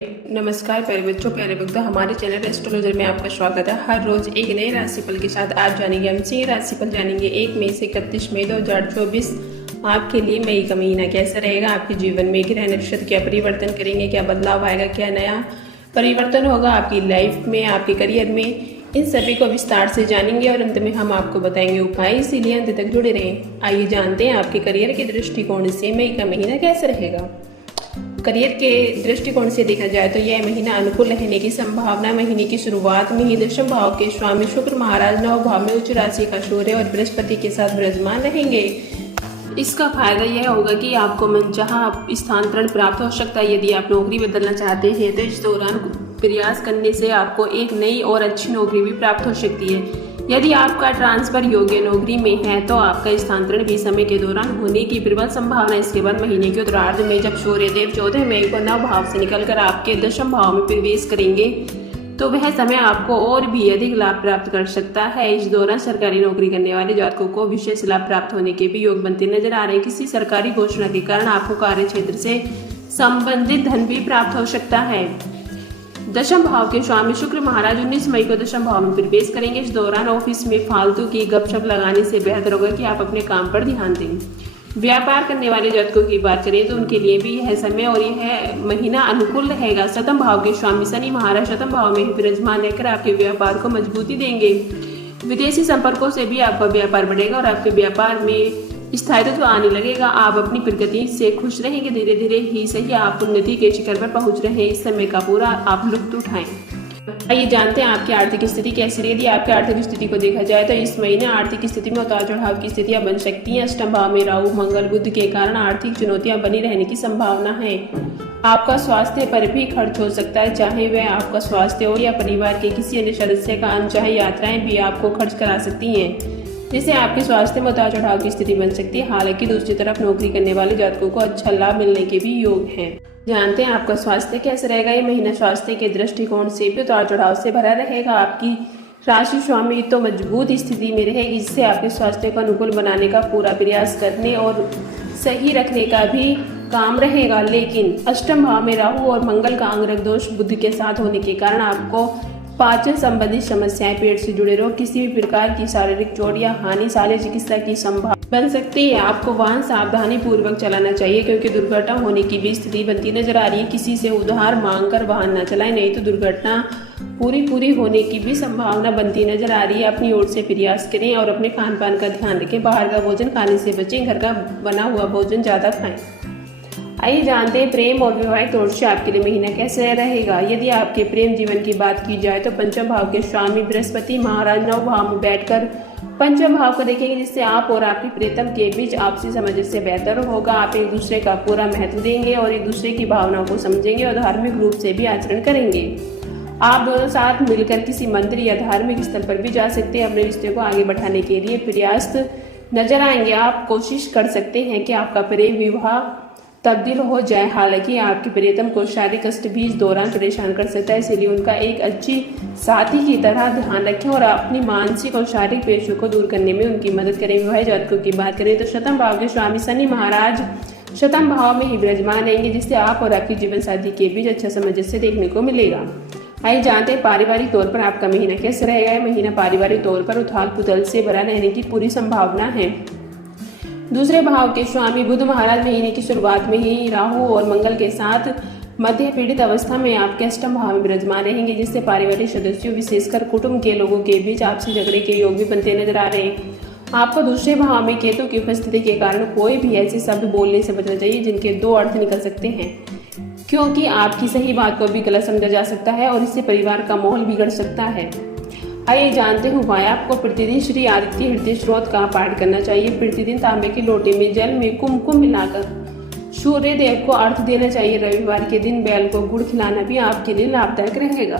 नमस्कार प्यारे बच्चों, प्यारे भक्तों, हमारे चैनल एस्ट्रोलॉजर में आपका स्वागत है। हर रोज एक नए राशिफल के साथ आज जानेंगे हम सिंह राशिफल जानेंगे 1 मई से 31 मई 2024 आपके लिए मई का महीना कैसा रहेगा। आपके जीवन में ग्रह नक्षत्र क्या परिवर्तन करेंगे, क्या बदलाव आएगा, क्या नया परिवर्तन होगा आपकी लाइफ में, आपके करियर में, इन सभी को विस्तार से जानेंगे और अंत में हम आपको बताएंगे उपाय, इसीलिए अंत तक जुड़े रहें। आइए जानते हैं आपके करियर के दृष्टिकोण से मई का महीना कैसा रहेगा। करियर के दृष्टिकोण से देखा जाए तो यह महीना अनुकूल रहने की संभावना। महीने की शुरुआत में ही दशम भाव के स्वामी शुक्र महाराज नव भाव में उच्च राशि का सूर्य और बृहस्पति के साथ विराजमान रहेंगे। इसका फायदा यह होगा कि आपको मनचाहा स्थानांतरण प्राप्त हो सकता है। यदि आप नौकरी बदलना चाहते हैं तो इस दौरान प्रयास करने से आपको एक नई और अच्छी नौकरी भी प्राप्त हो सकती है। यदि आपका ट्रांसफर योग्य नौकरी में है तो आपका स्थानांतरण भी समय के दौरान होने की प्रबल संभावना। इसके बाद महीने के उत्तरार्ध में जब सूर्यदेव 14 मई को नव भाव से निकलकर आपके दशम भाव में प्रवेश करेंगे तो वह समय आपको और भी अधिक लाभ प्राप्त कर सकता है। इस दौरान सरकारी नौकरी करने वाले जातकों को विशेष लाभ प्राप्त होने के भी योग बनते नजर आ रहे हैं। किसी सरकारी घोषणा के कारण आपको कार्य क्षेत्र से संबंधित धन भी प्राप्त हो सकता है। दशम भाव के स्वामी शुक्र महाराज 19 मई को दशम भाव में प्रवेश करेंगे। इस दौरान ऑफिस में फालतू की गपशप लगाने से बेहतर होगा कि आप अपने काम पर ध्यान दें। व्यापार करने वाले जातकों की बात करें तो उनके लिए भी यह समय और यह महीना अनुकूल रहेगा। सप्तम भाव के स्वामी शनि महाराज सप्तम भाव में ही विराजमान रहकर आपके व्यापार को मजबूती देंगे। विदेशी संपर्कों से भी आपका व्यापार बढ़ेगा और आपके व्यापार में स्थायित्व आने लगेगा। आप अपनी प्रगति से खुश रहेंगे। धीरे धीरे ही सही आप उन्नति के शिखर पर पहुंच रहे हैं। इस समय का पूरा आप लुत्फ उठाएं। आइए जानते हैं आपकी आर्थिक स्थिति कैसी रहेगी। आपकी आर्थिक स्थिति को देखा जाए तो इस महीने आर्थिक स्थिति में उतार चढ़ाव की स्थितियां बन सकती हैं। अष्टम भाव में राहु मंगल बुध के कारण आर्थिक चुनौतियां बनी रहने की संभावना है। आपका स्वास्थ्य पर भी खर्च हो सकता है, चाहे वह आपका स्वास्थ्य हो या परिवार के किसी अन्य सदस्य का अनचाही यात्राएं भी आपको खर्च करा सकती हैं, जिससे आपके स्वास्थ्य में उतार चढ़ाव की स्थिति बन सकती है। हालांकि दूसरी तरफ नौकरी करने वाले जातकों को अच्छा लाभ मिलने के भी योग हैं। जानते हैं आपका स्वास्थ्य कैसे रहेगा। ये महीना स्वास्थ्य के दृष्टिकोण से भी उतार चढ़ाव से भरा रहेगा। आपकी राशि स्वामी तो मजबूत स्थिति में रहेगी, जिससे आपके स्वास्थ्य को अनुकूल बनाने का पूरा प्रयास करने और सही रखने का भी काम रहेगा। लेकिन अष्टम भाव में राहु और मंगल का अंगरख दोष बुध के साथ होने के कारण आपको पाचन संबंधित समस्याएं, पेट से जुड़े रोग, किसी भी प्रकार की शारीरिक चोट या हानि, शालेय चिकित्सा की संभावना बन सकती है। आपको वाहन सावधानी पूर्वक चलाना चाहिए क्योंकि दुर्घटना होने की भी स्थिति बनती नजर आ रही है। किसी से उधार मांगकर वाहन न चलाएं, नहीं तो दुर्घटना पूरी होने की भी संभावना बनती नजर आ रही है। अपनी ओर से प्रयास करें और अपने खान पान का ध्यान रखें। बाहर का भोजन खाने से बचें, घर का बना हुआ भोजन ज्यादा खाएं। आइए जानते हैं प्रेम और वैवाहिक तौर से आपके लिए महीना कैसे रहेगा। यदि आपके प्रेम जीवन की बात की जाए तो पंचम भाव के स्वामी बृहस्पति महाराज नव भाव में बैठकर पंचम भाव को देखेंगे, जिससे आप और आपकी प्रीतम के बीच आपसी समझ से बेहतर होगा। आप एक दूसरे का पूरा महत्व देंगे और एक दूसरे की भावनाओं को समझेंगे और धार्मिक रूप से भी आचरण करेंगे। आप दोनों साथ मिलकर किसी मंदिर या धार्मिक स्थल पर भी जा सकते हैं। अपने रिश्ते को आगे बढ़ाने के लिए प्रयास नजर आएंगे। आप कोशिश कर सकते हैं कि आपका प्रेम विवाह तब्दील हो जाए। हालांकि आपके प्रियतम को शारीरिक कष्ट भी इस दौरान परेशान कर सकता है, इसलिए उनका एक अच्छी साथी की तरह ध्यान रखें और अपनी मानसिक और शारीरिक पेशों को दूर करने में उनकी मदद करें। विवाह जातकों की बात करें तो शतम भाव के स्वामी शनि महाराज शतम भाव में ही विराजमान रहेंगे, जिससे आप और आपकी जीवन साथी के बीच अच्छा सामंजस्य देखने को मिलेगा। आइए जानते हैं पारिवारिक तौर पर आपका महीना कैसे रहेगा। यह महीना पारिवारिक तौर पर उथाल पुथल से भरा रहने की पूरी संभावना है। दूसरे भाव के स्वामी बुध महाराज महीने की शुरुआत में ही राहु और मंगल के साथ मध्य पीड़ित अवस्था में आपके अष्टम भाव में विराजमान रहेंगे, जिससे पारिवारिक सदस्यों विशेषकर कुटुंब के लोगों के बीच आपसी झगड़े के योग भी बनते नजर आ रहे हैं। आपको दूसरे भाव में केतु की उपस्थिति के कारण कोई भी ऐसे शब्द बोलने से बचना चाहिए जिनके दो अर्थ निकल सकते हैं, क्योंकि आपकी सही बात को भी गलत समझा जा सकता है और इससे परिवार का माहौल बिगड़ सकता है। आइए जानते हैं उपाय। आपको प्रतिदिन श्री आदित्य हृदय स्त्रोत का पाठ करना चाहिए। प्रतिदिन तांबे के लोटे में जल में कुमकुम मिलाकर सूर्य देव को अर्घ्य देना चाहिए। रविवार के दिन बैल को गुड़ खिलाना भी आपके लिए लाभदायक रहेगा।